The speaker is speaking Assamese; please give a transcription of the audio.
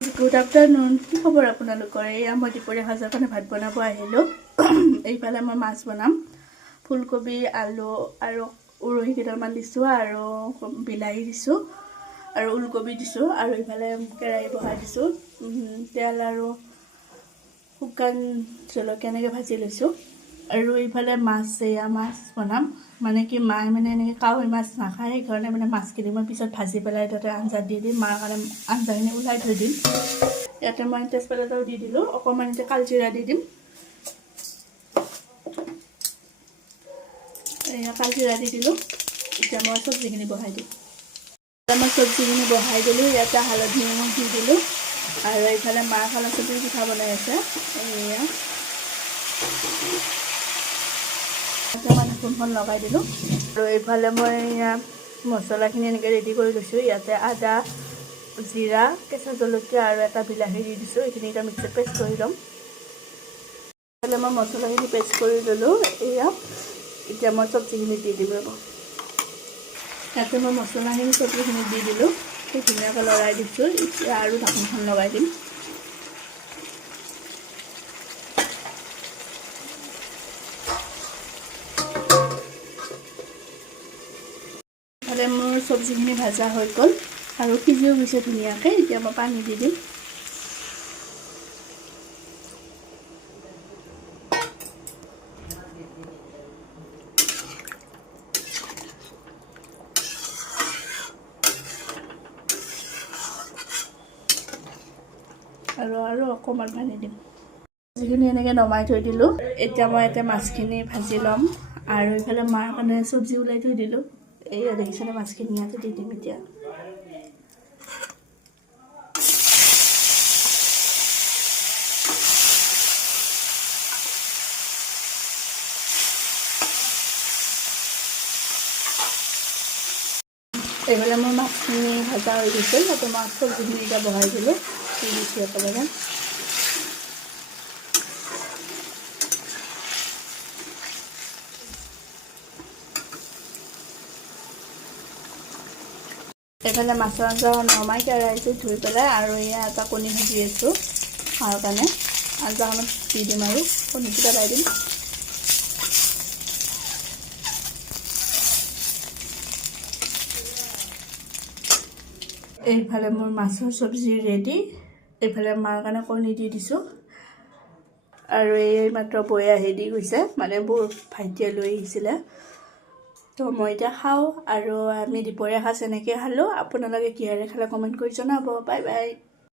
Good afternoon. কি খবৰ আপোনালোকৰ? এয়া মই দুপৰীয়া সাজৰ কাৰণে ভাত বনাব আহিলোঁ। এইফালে মই মাছ বনাম। ফুলকবি, আলু আৰু উৰহি কেইটামান দিছোঁ আৰু বিলাহী দিছোঁ আৰু ওলকবি দিছোঁ আৰু এইফালে কেৰাহী বহাই দিছোঁ। তেল আৰু শুকান জলকীয়া এনেকৈ ভাজি লৈছোঁ আৰু এইফালে মাছ, এয়া মাছ বনাম। মানে কি মায়ে মানে এনেকৈ কাৱৈ মাছ নাখায়, সেইকাৰণে মানে মাছখিনি মই পিছত ভাজি পেলাই তাতে আঞ্জাত দি দিম। মাৰ কাৰণে আঞ্জাখিনি ওলাই থৈ দিম। ইয়াতে মই তেজপাত এটাও দি দিলোঁ, অকণমান এতিয়া কালজিৰা দি দিম। এয়া কালজিৰা দি দিলোঁ। এতিয়া মই চব্জিখিনি বহাই দিম। এতিয়া মই চব্জিখিনি বহাই দিলোঁ। ইয়াতে হালধি নিমখ দি দিলোঁ আৰু এইফালে মাৰ ফালে চব্জি পিঠা বনাই আছে। এয়া মই ঢাকোনখন লগাই দিলোঁ আৰু এইফালে মই ইয়াত মছলাখিনি এনেকৈ ৰেডি কৰি লৈছোঁ। ইয়াতে আদা, জিৰা, কেঁচা জলকীয়া আৰু এটা বিলাহী দি দিছোঁ। এইখিনি এতিয়া মিক্সিত পেষ্ট কৰি ল'ম। এইফালে মই মছলাখিনি পেষ্ট কৰি ল'লোঁ। এয়া এতিয়া মই চব্জিখিনি দি দিম ৰ'ব। ইয়াতে মই মছলাখিনি চব্জিখিনি দি দিলোঁ। সেই ধুনীয়াকৈ লৰাই দিছোঁ। এতিয়া আৰু ঢাকোনখন লগাই দিম। ইফালে মোৰ চব্জিখিনি ভাজা হৈ গ'ল আৰু সিজিও গৈছে ধুনীয়াকৈ। এতিয়া মই পানী দি দিম। আৰু অকণমান পানী দিম। যিখিনি এনেকৈ নমাই থৈ দিলোঁ। এতিয়া মই ইয়াতে মাছখিনি ভাজি ল'ম আৰু এইফালে মাৰ কাৰণে চব্জি ওলাই থৈ দিলোঁ। এইয়া দেখিছেনে, মাছখিনি ইয়াতে দি দিম এতিয়া। এইফালে মোৰ মাছখিনি ভাজা হৈ গৈছে। তাতে মাছ চব্জিখিনি এতিয়া বহাই দিলোঁ। দি দিছোঁ একেলগে। এইফালে মাছৰ আঞ্জা নমাই কেৰাহীটো ধুই পেলাই আৰু এয়া এটা কণী ভাজি আছোঁ মাৰ কাৰণে। আঞ্জাখনত দি দিম আৰু কণীটো পেলাই দিম। এইফালে মোৰ মাছৰ চব্জি ৰেডি। এইফালে মাৰ কাৰণে কণী দি দিছোঁ আৰু এই মাত্ৰ বৈ আহি দি গৈছে, মানে মোৰ ভাইটিয়ে লৈ আহিছিলে। তো মই এতিয়া খাওঁ আৰু আমি দুপৰীয়া সাজ এনেকৈ খালোঁ। আপোনালোকে কিহেৰে খালে কমেণ্ট কৰি জনাব। Bye bye.